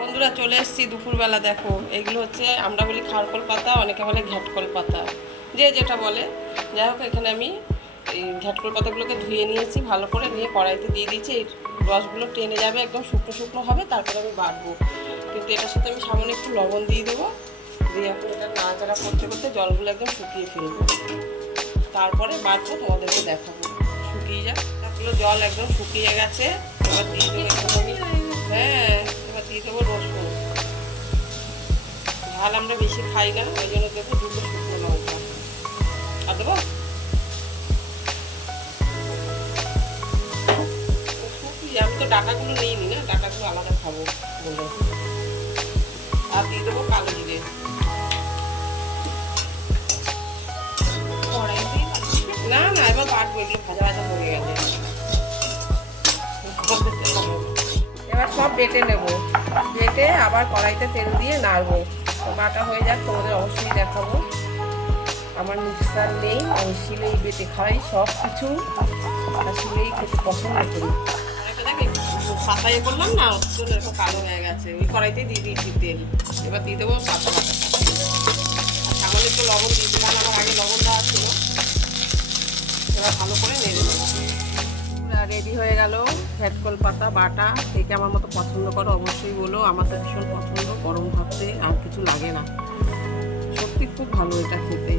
বন্ধুরা চলে এসেছি দুপুরবেলা। দেখো এগুলো হচ্ছে আমরা বলি খারকোল পাতা, অনেকে বলে ঘ্যাটকল পাতা, যে যেটা বলে। যাই হোক এখানে আমি এই ঘ্যাটকল পাতাগুলোকে ধুয়ে নিয়েছি ভালো করে, নিয়ে কড়াইতে দিয়ে দিয়েছি। এই রসগুলো টেনে যাবে, একদম শুকনো শুকনো হবে, তারপরে আমি বাটবো। কিন্তু এটার সাথে আমি সামান্য একটু লবণ দিয়ে দেবো, দিয়ে এখন এটা নাড়াচাড়া করতে করতে জলগুলো একদম শুকিয়ে ফেলবো, তারপরে বাটবো, তোমাদেরকে দেখাবো। শুকিয়ে যাক, এগুলো জল একদম শুকিয়ে গেছে। এবার দিয়ে দেবো এখানে আমি, হ্যাঁ এবার দিয়ে দেবো রসুন। ঝাল আমরা বেশি খাই না, ওই জন্য দেবো দুটো শুকনো লঙ্কা। আর দেবো শুকিয়ে, আমি তো ডাটাগুলো নিইনি না, ডাটাগুলো আলাদা খাবো বলে। আর দিয়ে দেবো কালো জিরে। না না, এবার বাটবো, এগুলো ভাজা ভাজা হয়ে গেছে। এবার সব বেটে নেব, বেটে আবার কড়াইতে তেল দিয়ে নাড়বো। বাটা হয়ে যাক, তোমাদের অবশ্যই দেখাবো। আমার মিক্সার নেই, আমি শিলেই বেটে খাই সব কিছু, আর শিলেই খেতে পছন্দ করি। পাতা ইয়ে করলাম না, ওর জন্য এরকম কালো হয়ে গেছে। ওই কড়াইতেই দিয়ে দিয়েছি তেল। এবার দিয়ে দেবো পাতা বাটা, আর সামান্য একটু লবণ দিয়েছি, কারণ আমার আগে লবণ দেওয়া ছিল। এবার ভালো করে নেড়ে দেবো। রেডি হয়ে গেল ঘ্যাটকল পাতা বাটা। দেখে আমার মতো পছন্দ করো অবশ্যই বলো, আমার তো ভীষণ পছন্দ। গরম ভাতে আর কিছু লাগে না, সত্যি খুব ভালো এটা খেতে।